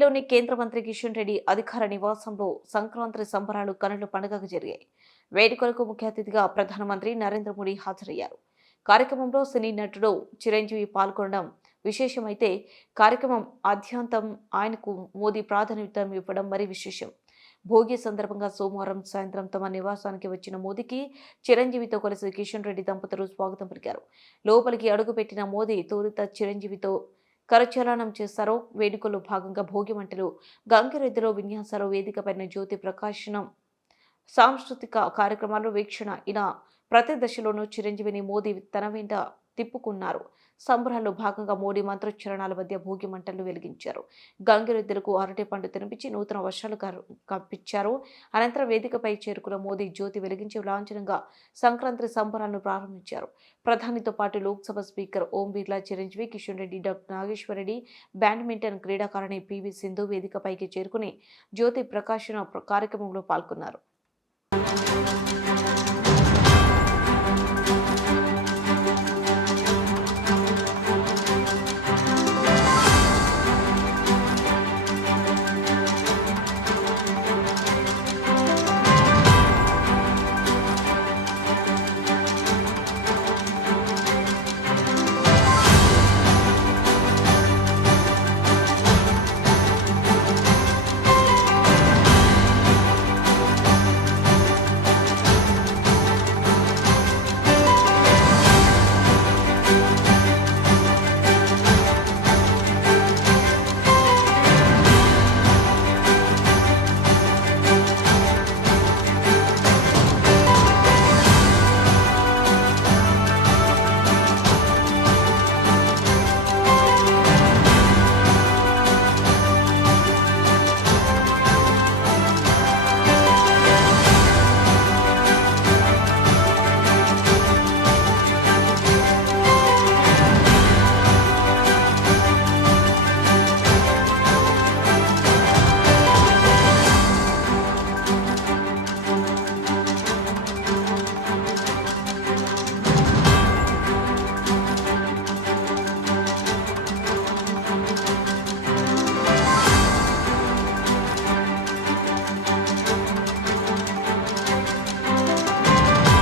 ఢిల్లీలోని కేంద్ర మంత్రి కిషన్ రెడ్డి అధికార నివాసంలో సంక్రాంతి సంబరాలు కనుల పండుగకు జరిగాయి. వేడుకలకు ముఖ్య అతిథిగా ప్రధానమంత్రి నరేంద్ర మోడీ హాజరయ్యారు. కార్యక్రమంలో సినీ నటుడు చిరంజీవి పాల్గొనడం విశేషమైతే కార్యక్రమం ఆద్యాంతం ఆయనకు మోదీ ప్రాధాన్యత ఇవ్వడం మరీ విశేషం. భోగి సందర్భంగా సోమవారం సాయంత్రం తమ నివాసానికి వచ్చిన మోదీకి చిరంజీవితో కలిసి కిషన్ రెడ్డి దంపతులు స్వాగతం పలికారు. లోపలికి అడుగుపెట్టిన మోదీ తొలుత చిరంజీవితో కరచాలనం చేశారో వేడుకలో భాగంగా భోగి మంటలు గంగిరెద్దులో విన్యాసాలు వేదికపైన జ్యోతి ప్రకాశనం సాంస్కృతిక కార్యక్రమాలు వీక్షణ. ఇలా ప్రతి దశలోనూ చిరంజీవిని మోదీ తన వెంట తిప్పుకున్నారు. సంబరాల్లో భాగంగా మోడీ మంత్రోచ్చరణాల మధ్య భోగి మంటలు వెలిగించారు. గంగిరెద్దులకు అరటి పండు తినిపించి నూతన వర్షాలు కర్- కప్పించారు. అనంతరం వేదికపై చేరుకున్న మోదీ జ్యోతి వెలిగించి లాంఛనంగా సంక్రాంతి సంబరాలను ప్రారంభించారు. ప్రధానితో పాటు Lok Sabha speaker Om Birla Chiranjeevi Kishan Reddy doctor Nageshwara Reddy badminton క్రీడాకారిణి పివి సింధు వేదికపైకి చేరుకుని జ్యోతి ప్రకాశన కార్యక్రమంలో పాల్గొన్నారు.